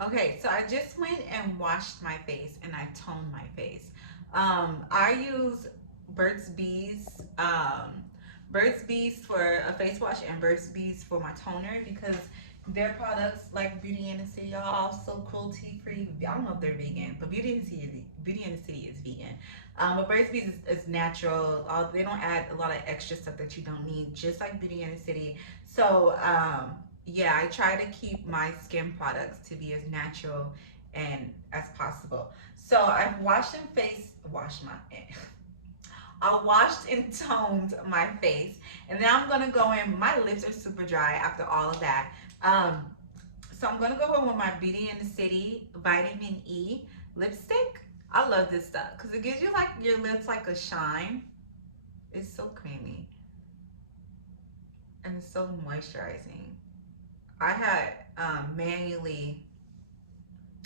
Okay, so I just went and washed my face and I toned my face. I use Burt's Bees, Burt's Bees for a face wash and Burt's Bees for my toner because their products like Beauty in the City are also cruelty free. I don't know if they're vegan, but Beauty in the City is vegan. But Burt's Bees is natural. They don't add a lot of extra stuff that you don't need, just like Beauty in the City. So yeah, I try to keep my skin products to be as natural and as possible. So I've washed and washed my, I washed and toned my face, and now I'm gonna go in. My lips are super dry after all of that. Um, so I'm gonna go in with my Beauty in the City Vitamin E lipstick. I love this stuff because it gives you like your lips like a shine. It's so creamy and it's so moisturizing. I had manually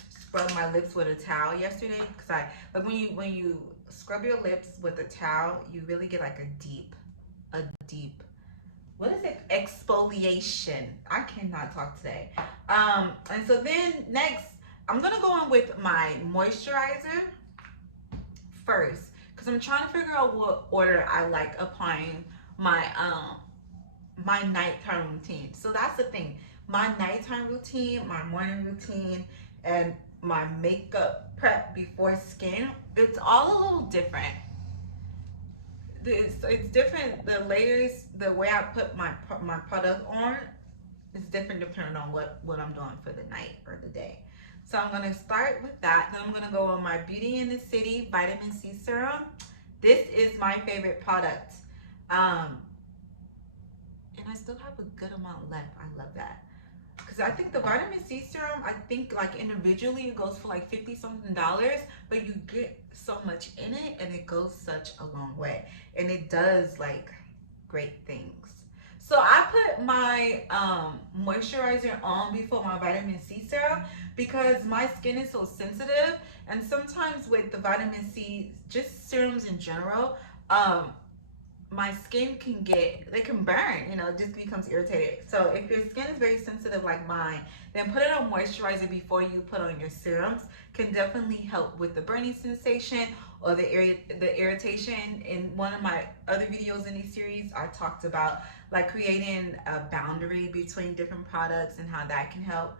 scrub my lips with a towel yesterday because I like when you scrub your lips with a towel, you really get like a deep what is it, exfoliation. I cannot talk today. And so then next I'm gonna go in with my moisturizer first because I'm trying to figure out what order I like applying my nighttime routine. So that's the thing. My nighttime routine, my morning routine, and my makeup prep before skin, it's all a little different. It's different. The layers, the way I put my product on is different depending on what I'm doing for the night or the day. So I'm gonna start with that. Then I'm gonna go on my Beauty in the City Vitamin C Serum. This is my favorite product. Um, and I still have a good amount left. I love that. Because I think the vitamin C serum, I think like individually it goes for like 50 something dollars, but you get so much in it and it goes such a long way. And it does like great things. So I put my moisturizer on before my vitamin C serum because my skin is so sensitive. And sometimes with the vitamin C, just serums in general, um, my skin can get, they can burn, it just becomes irritated. So if your skin is very sensitive like mine, then put it on moisturizer before you put on your serums. Can definitely help with the burning sensation or the irritation. In one of my other videos in this series, I talked about like creating a boundary between different products and how that can help.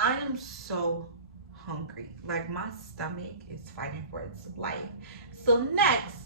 I am so hungry, like my stomach is fighting for its life. So next